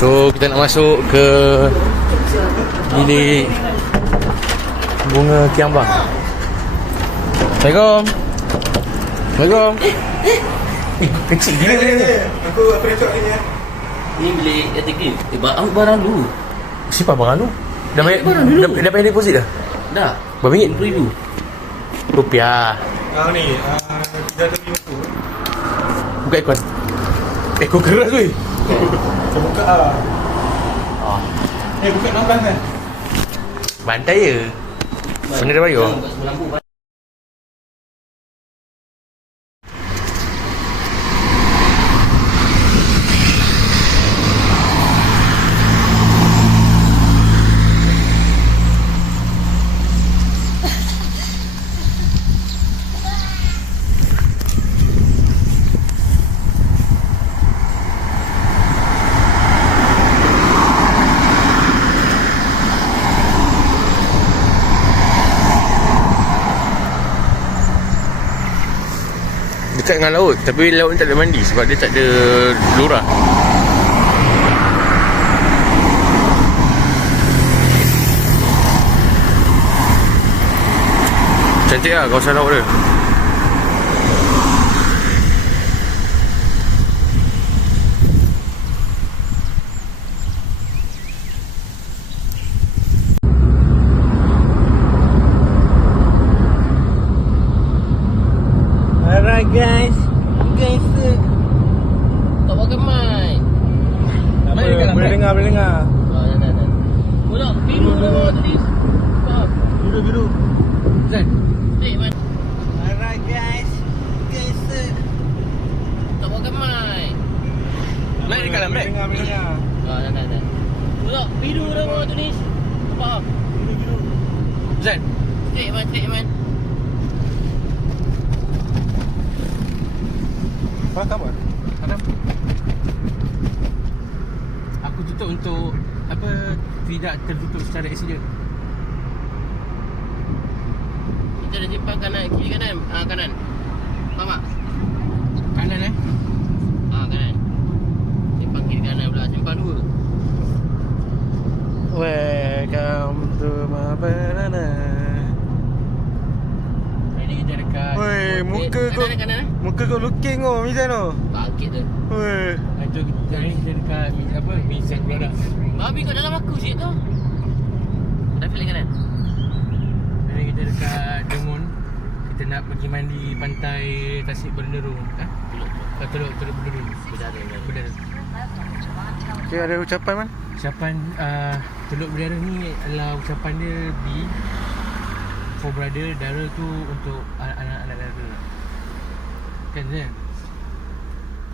So kita nak masuk ke bilik bunga Kiambang. Assalamualaikum. Assalamualaikum. Kecil gila ni. Aku dah cakap ni. Ni bilik Etikim. Ambil barang dulu. Siapa barang tu? Dah bayar deposit dah? Dah. Berapa ringgit? RM20,000. Rupiah. Ni dah ada info. Buka aircon. Aircon keras weh. Saya buka lah. Buka 16 kan? Bantai je. Mana dah bayar? Lampu. Dekat dengan laut. Tapi laut ni tak ada mandi sebab dia tak ada lurah. Cantik lah kawasan laut dia. Alright guys. Tak pakai mic. Boleh dengar. Dah. Mula biru nama tulis. Biru. Zan. Man. Alright guys. Tak pakai mic. Mic dekat dalam beg. Boleh dengar. Dah. Mula biru nama tulis. Faham? Biru. Zan. Straight man. Faham tak? Adam. Aku tutup untuk apa, tidak tertutup secara accident. Kita dah simpan kanan, kiri kanan. Kanan. Faham tak? Kanan Kanan. Simpan kiri kanan pula. Simpan dua. Welcome to my banana. Ini kita dekat. Weh, muka kau looking Mizan tu. Bangkit tu. Weh. Itu kita dekat apa? Mizan Product. Babi kat dalam aku siap tu. Dah pilih kanan. Ini kita dekat Demon. Kita nak pergi mandi pantai Tasik Bernero. Teluk Bernero. Berdara. Okay, ada ucapan man? Ucapan Teluk Berdara ni adalah ucapan dia B for brother, dara tu untuk anak-anak dara. Kan Zan?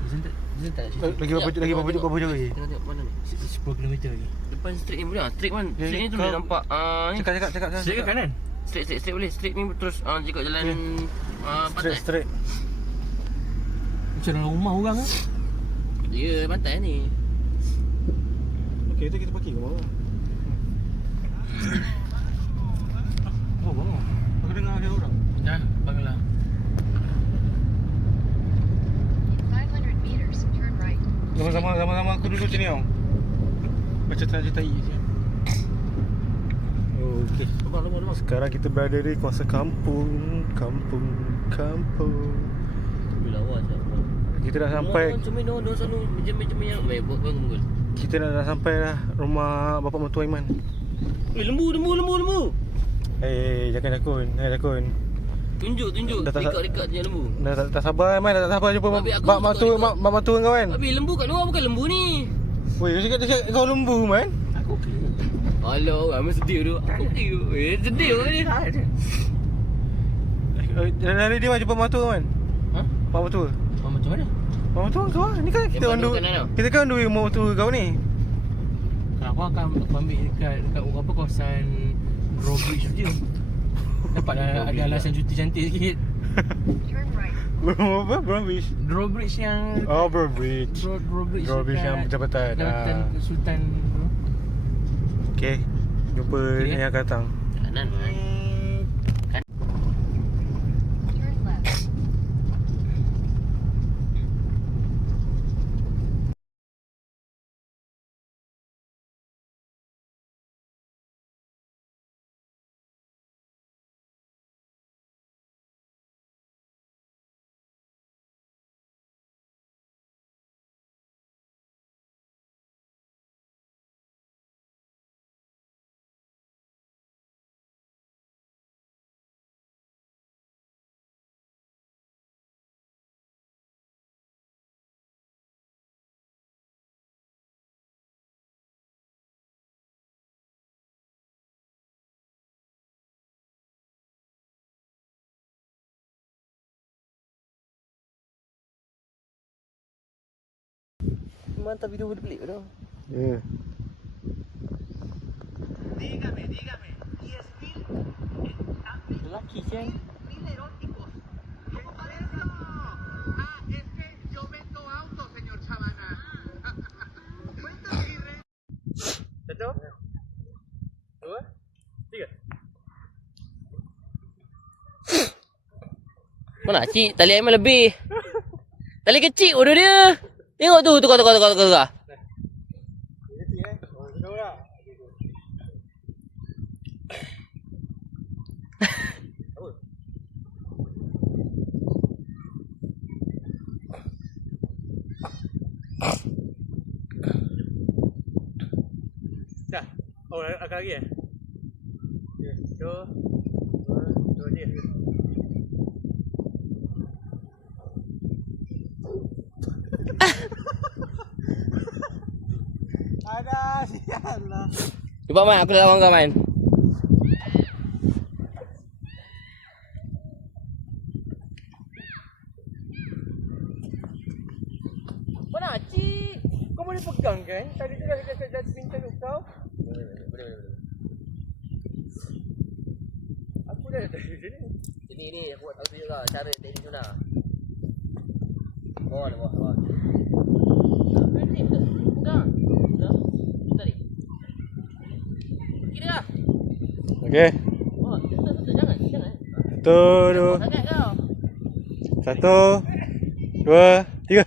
Zan tak Lagi berapa jauh lagi? Tengok mana ni? 10 km lagi. Depan straight ni boleh tak? Straight man. Straight ni tu boleh nampak ni. Cakap. Straight ke kanan? Straight boleh. Straight ni terus jika jalan pantai. Straight. Macam dalam rumah orang kan? Ya, pantai ni. Okey, tu kita parking ke bawah. Oh, bawah. Aku dengar ada orang. Dah, bagilah. 500 meters, turn right. Sama-sama aku dulu sini tau. Baca cerita je. Okey. Lama. Sekarang kita berada di kawasan kampung. Bila awal je. Kita dah sampai. Macam mana sana meja-meja yang buat bangun. Kita dah sampai dah rumah bapak mertua Iman. Lembu. Jangan takut. Tunjuk. Dah tak- Dekat je lembu. Dah tak sabar Iman, dah tak sabar jumpa Babi, aku mak suka mertua ikut. mak mertua kau kan. Habis lembu kat luar bukan lembu ni. Weh, kau cakap kau lembu man. Aku okey. Alah, orang sedih tu. Aku okey. Sedih ni. Dari dia jumpa mak mertua kan. Ha? Mak mertua. Mama tu mana? Mak mertua kau lah. Ni kan kita Yang on padukan tau. kita kan on the way mak mertua kau ni. Kalau aku akan aku ambil dekat apa, kawasan Grow Bridge je. Dapat ada alasan cuti cantik sikit. Turn right. Bromwich. Drawbridge yang Oh, Bromwich. Drawbridge Drawbridge yang jabatan. Jabatan Sultan. Okay. Jumpa Okay. yang akan datang. Kanan man. Memang hantar video pelik tu. Ya. Lelaki kan. Satu. Dua. Tiga. Mana cik, tali Aiman lebih. Tali kecil bodoh dia. Tengok tu, tukar. Dah. Oh, akak lagi Dua. Dua dia. Ada sialah. Cuba Man, aku lawan kau Man. Mana cik? Kau boleh pegang kan? Tadi tu dah bincang untuk kau. Boleh. Aku dah dari sini. Ni aku buat tahu juga cara teknik tu nak. Bawah. Ni betul. Pegang. Dah. Tarik. Kira dah. Okey. Oh, jangan. Satu, dua. Sangat kau. Satu, dua, tiga.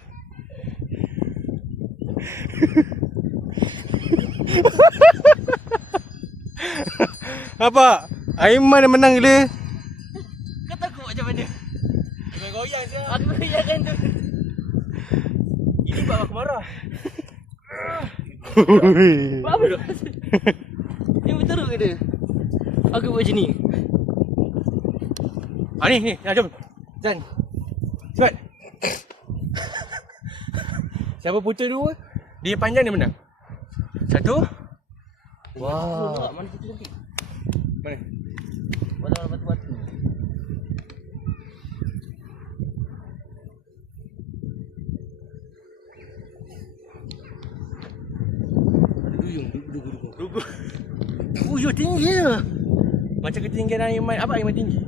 Apa? Aiman yang menang gila. Kau takut macam mana? Jangan goyang je. Aku goyangkan tu. Ini buat aku marah. Apa tu? Ni betul ke dia? Aku buat macam ni. Ni. Jom. Jan. Cepat. Siapa putar dua, dia panjang dia menang. Satu. Wah. Mana kita nanti? Mana? Mana batu-batu. Dugu. Uyuh tinggi ya. Macam ketinggian Aiman. Apa Aiman tinggi?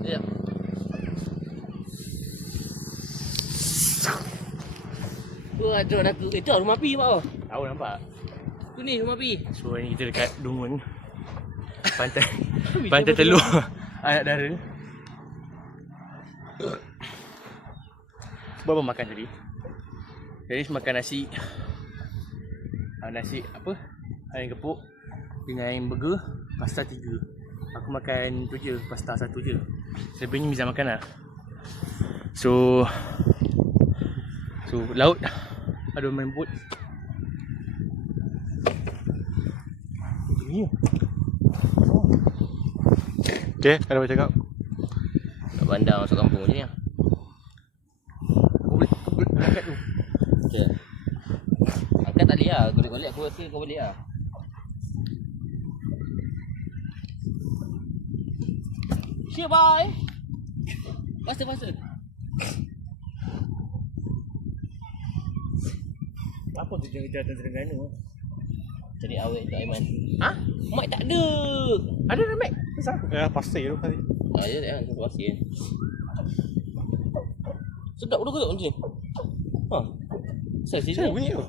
Ya. Wah, drone aku. Itu rumah api mak. Tahu nampak. Tu ni rumah api. So ni kita dekat Dungun. Pantai Telur. Anak dara. Baru makan tadi. Jadi makan nasi. Nasi apa? Ayam gepuk dengan ayam burger, pasta 3. Aku makan tu je, pasta 1 je. Selebihnya Miza makan lah. So laut ada main boat. Ni. Okey, ada apa cakap? Kat bandar masuk kampung je ni. Aku boleh angkat tu. Okey. Angkat tak boleh lah. Golek-golek aku rasa kau boleh lah. Shit, bye. Faster. Apa tu kita datang Terengganu? Cari awet untuk Aiman. Ha? Mic tak ada. Ada dah mic. Besar. Ya, pasti tu tadi. Ya kan, satu pasir. Sedap udah macam ni. Ha. Saya Macam bunyi tu.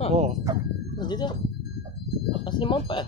Ha. Oh. Macam tu. Asli mampat.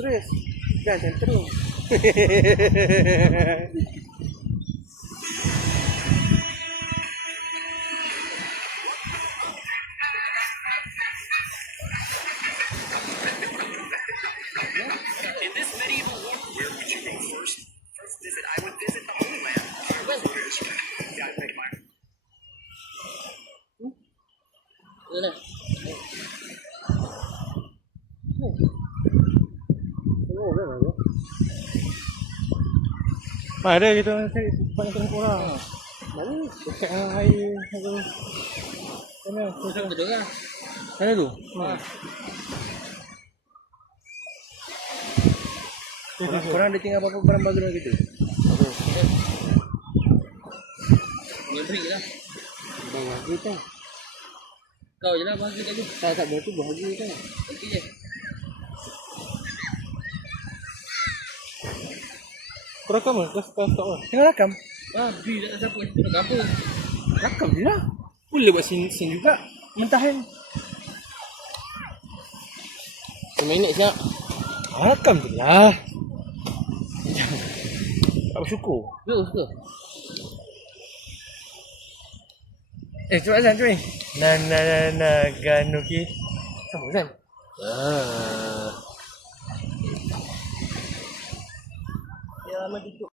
Terus. Jangan terus. Itulah. Ada kita cari tempat yang tengok orang. Mana? Dekat dengan air tu. Mana? Pusat tu lah. Mana tu? Korang ada tinggal apa-apa barang baru dengan kita? Dia beri lah. Bahagia kan? Kau je lah bahagia kat tu. Tak berarti bahagia kan? Okey je. Kau rakam ke? Kau stop lah. Tengah rakam? Beri tak siapa. Itu nak apa? Rakam je lah. Boleh buat scene juga. Mentahan. Seminit siap. Rakam je lah. Tak bersyukur. Terus ke? Cepat Zan, cuy. Ganuki. Sama Zan. Ya, lama tutup.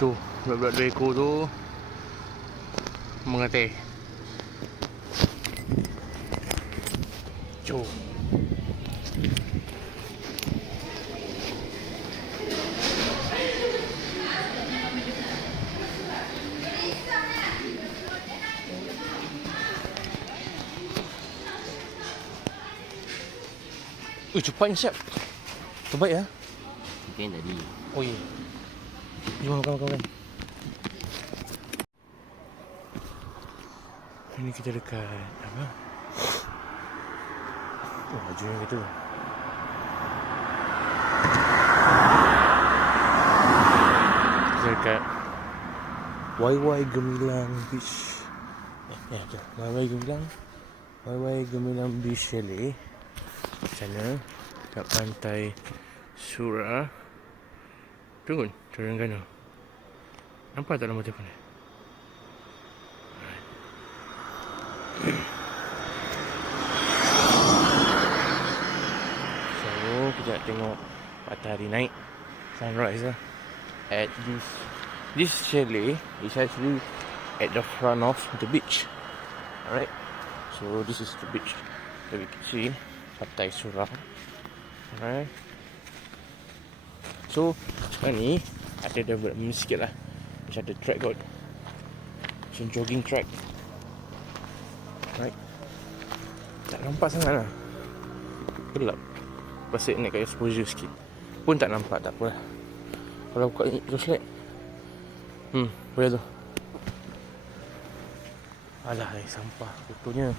Tu, budak-budak 2 ekor tu mengatai. Jom. Cepatnya siap. Terbaik ya. Mungkin tadi. Oh ya. Jom kawan-kawan. Ini kita dekat apa? Oh, baju yang gitu. Kita dekat YY Gemilang Beach. YY Gemilang. YY Gemilang Beach Chalet. Sana kat pantai Surah. Turun Terengganu. Nampak tak nombor telefon ni? So kita nak tengok matahari naik, sunrise lah. At this chalet is actually at the front of the beach. Alright. So this is the beach that we can see, pantai Surah. Alright. So sekarang ni ada development sikit lah. Macam ada track kot, macam jogging track. Right. Tak nampak sangat lah, gelap. Pasal naik kat exposure sikit pun tak nampak, tak apalah. Kalau buka flashlight boleh tu. Alah, sampah fotonya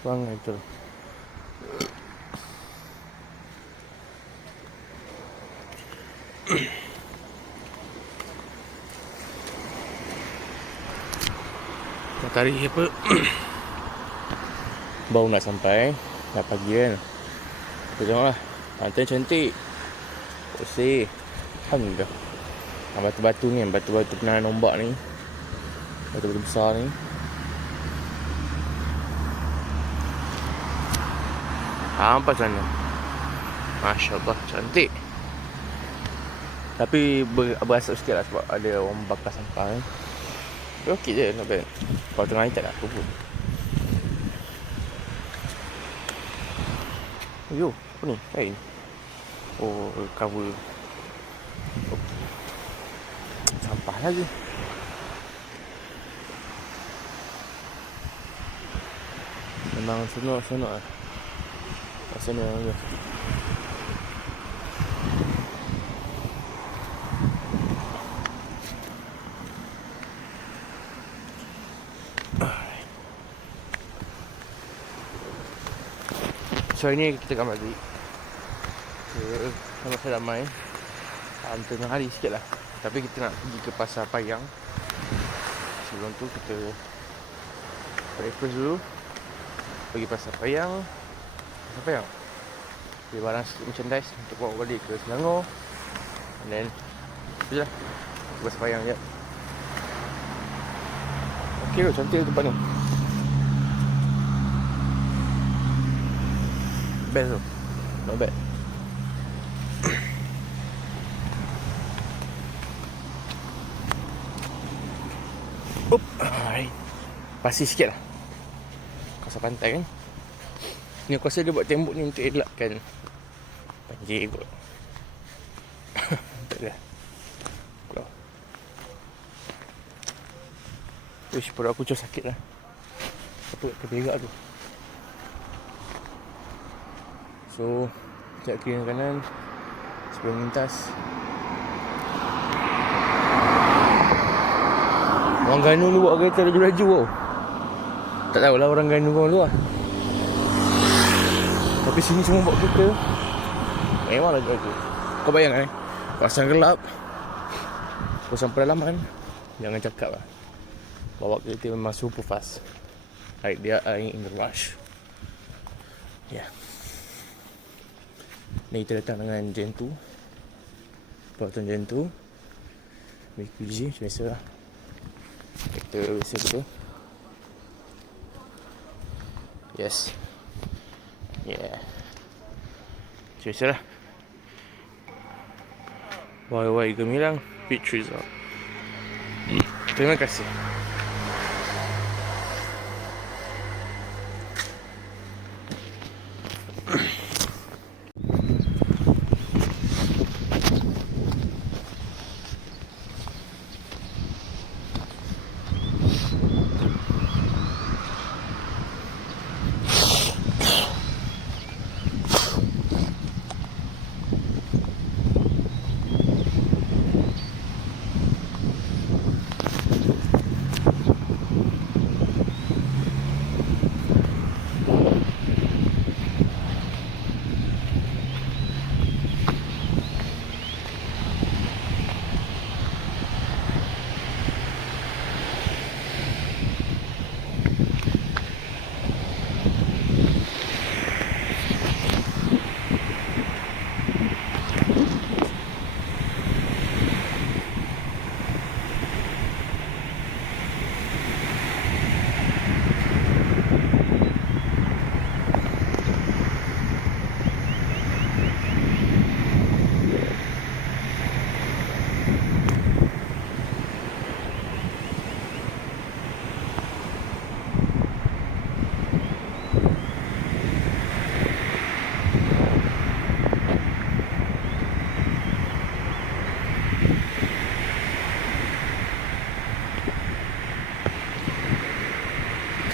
bangai tu. Tarik apa? Baru nak sampai. Dah pagi kan. Kita tengoklah. Pantai cantik. Bersih. Alhamdulillah. Batu-batu ni, batu-batu penahan ombak ni, batu-batu besar ni. Nampak sana. Masya Allah, cantik. Tapi berasap sikit lah sebab ada orang bakar sampah ni. Okey je, not bad. Kalau tengah ni tak nak apa pun. Yo, apa ni? Kain. Oh, cover. Oh. Sampah lagi. Memang senok-senok lah. Rasanya ni. So ini kita akan balik ke Sama Damai tengah hari sikit lah. Tapi kita nak pergi ke Pasar Payang. Sebelum tu kita breakfast dulu, pergi Pasar Payang. Beli barang sikit merchandise untuk bawa balik ke Selangor. And then itulah Pasar Payang je. Okey tu, cantik tempat ni. Best tu. Not bad. Alright. Pasir sikit lah kawasan pantai kan. Ni aku rasa dia buat tembok ni untuk elakkan banjir kot. Tak ada. Kalau wish, perut aku macam sakit lah. Apa terberak tu. So sekejap kiri kanan sebelum lintas. Orang Ganu ni buat kereta laju-laju tau. Tak tahulah orang Ganu orang luar. Tapi sini semua buat kereta memang laju-laju. Kau bayangkan kawasan gelap, kawasan pedalaman, jangan cakap lah. Bawa kereta memang super fast. Like they are in the rush. Yeah. Ni kita datang dengan Gen 2, Proton Gen 2 BQG macam biasa lah. Kita biasa tu. Yes. Yeah. Macam biasa lah. YY Gemilang Beach Resort. Terima kasih.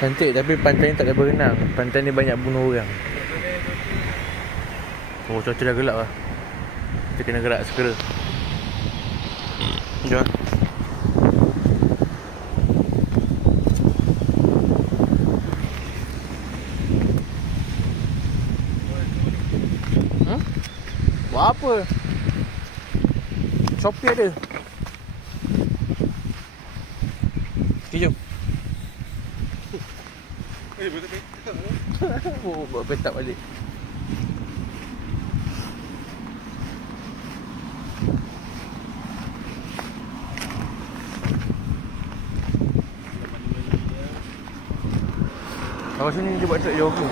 Cantik tapi pantai ni tak ada berenang. Pantai ni banyak bunuh orang. Oh, cuaca dah gelap lah. Kita kena gerak segera. Jom. Buat apa? Shopee ada. Okay, jom. Oh, buat petak balik. Awak sini dia buat track jauh tu.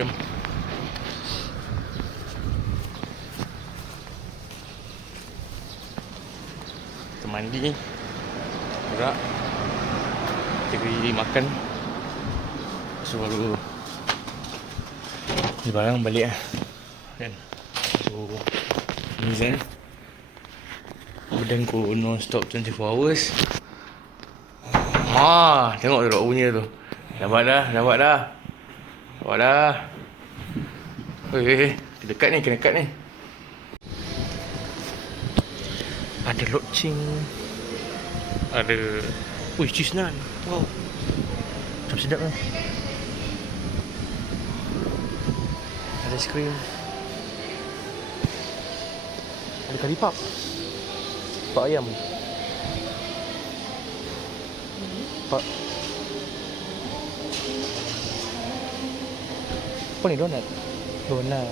Jom. Kita mandi, gerak, kita pergi makan, so baru ni barang balik lah kan. So Nizam Badanku non-stop 24 hours. Tengok tu rock punya tu. Dapat dah. Nampak dah. Dekat ni, kena dekat ni. Ada loceng. Ada cheese naan. Wow, macam sedap lah. Ada aiskrim. Ada kari pap. Pak ayam. Pak. Apa ni, donat? Donat.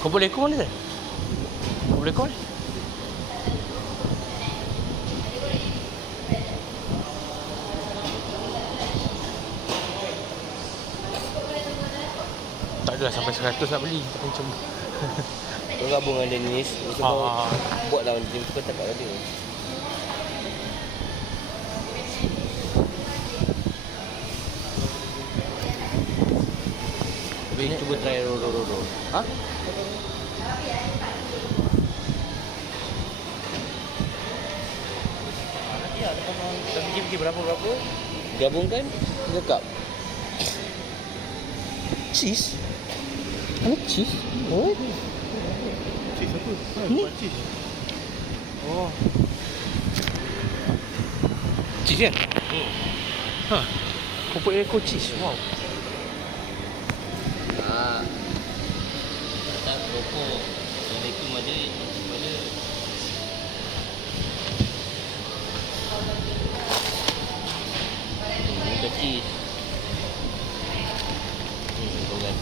Kau boleh ekor mana tu? Kau boleh ekor ni? Tak adalah sampai 100 nak beli. Macam Kau gabung dengan Dennis. Kau buat lah macam kau tak ada. Cuba try ro. Ha? Nanti lah lepas dah fikir berapa Gabungkan 3 cup. cheese. Ada cheese? Oh. Cheese apa? Ni? Cheese. Oh. Cheese kan? Ha. Popok ekor cheese. Wow. Tak tahu. Oh, Assalamualaikum aja. Mana? Kecil. Bukan.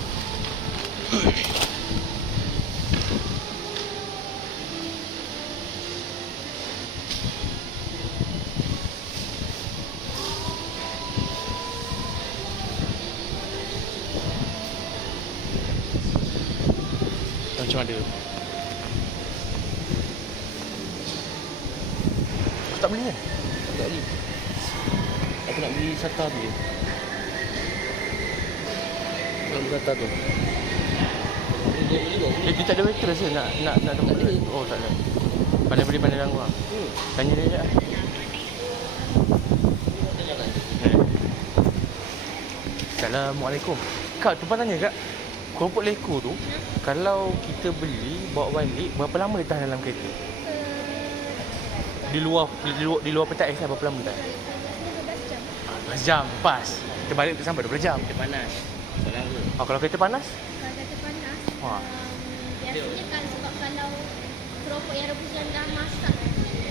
Macam mana? Aku tak beli kan? Tak beli. Aku nak beli sata tu je. Nak beli sata tu. Dia tak ada waitress ke nak tempat dia? Oh tak ada. Pandai beli pandai ganggu lah. Tanya dia je lah. Assalamualaikum. Kak, tu tanya kak. Keropok leko tu, kalau kita beli, bawa balik, berapa lama dia tahan dalam kereta? Di luar peta ais lah, berapa lama tahan? 12 jam, pas. Kita balik tu sampai 12 jam. Dia panas. Tak lama. Kalau kereta panas? Kalau kata panas, Wah. biasanya kan sebab kalau keropok yang rebusan dah masak,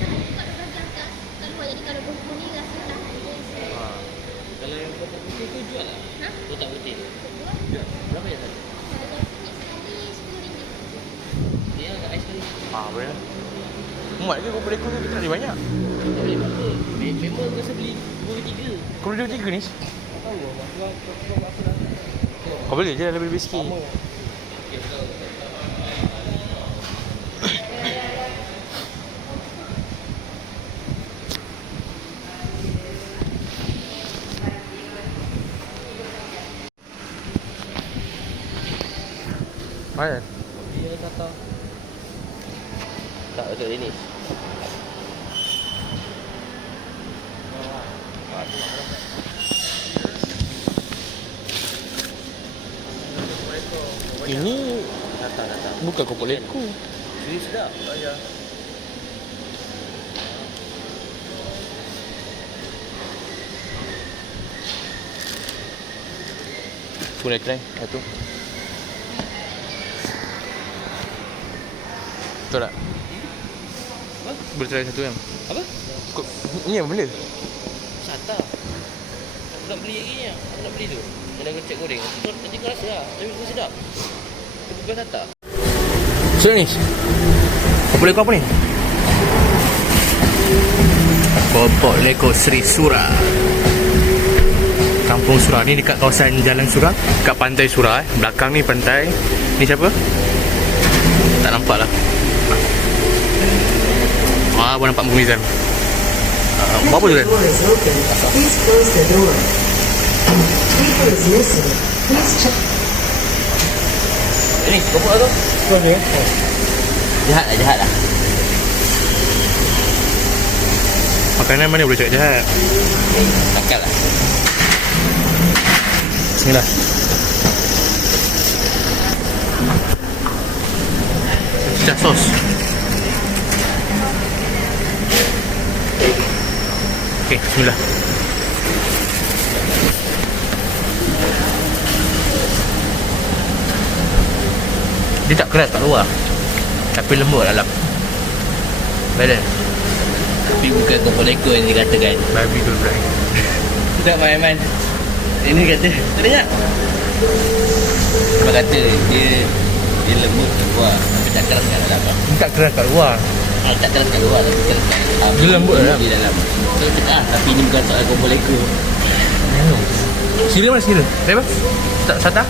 tahan juga 12 jam kat luar. Jadi kalau bumbu ni rasa tahan je. Kalau yang kotak putih tu jual lah. Ha? Kotak putih. Jual. Berapa yang satu? Sekali RM10. Dia agak ais sekali. Boleh lah. Muat ke keropok leko tu, kita nak beli banyak. Tak boleh apa. Memang aku rasa beli 2-3. Kau boleh 2-3 ni? Tak tahu lah. Aku apa dah. Kau boleh je lebih-lebih sikit. Okay, tahu. Mana? Dia kata tak ada ini. Ini Datang. bukan keropok leko. Ini sedap. Ayah. Boleh try satu. Betul tak? Apa? Boleh try satu kan? Apa? Ni yang benda. Sata. Aku nak beli lagi ni. Aku nak beli tu. Ada kecek goreng. Nanti kau rasa lah. Tapi aku sedap. Aku bukan sata. So ni keropok leko apa ni? Keropok leko Sri Sura, Kampung Sura. Ni dekat kawasan Jalan Sura, dekat pantai Sura. Belakang ni pantai. Ni siapa? Tak nampak lah. Baru nampak Mumizan. Apa tu kan? Please close the door. People is missing. Please check. Ini keropok tu. Jahat lah. Makanan mana boleh cakap jahat? Nakal lah. Bismillah. Cicah sos. Okey, bismillah. Dia tak keras kat luar, tapi lembut dalam. Betul? Tapi bukan keropok leko yang dikatakan. Babi tu pula. Tak main-main. Ini kata, tak ada tak? Dia kata dia lembut kat luar. Tapi tak keras kat dalam. Tak keras kat luar. Tak keras kat luar tapi keras kat dalam. Dia lembut dalam. Di dalam. So cakap tapi ini bukan soal keropok leko. Sila mana sila? Apa? Tak sata?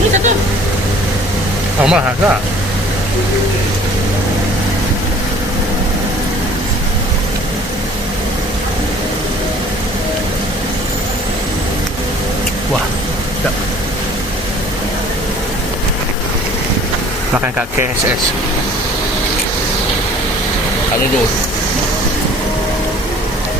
Ini satu. Mahal tak? Wah, sedap. Makan kat KSS. Kalau tu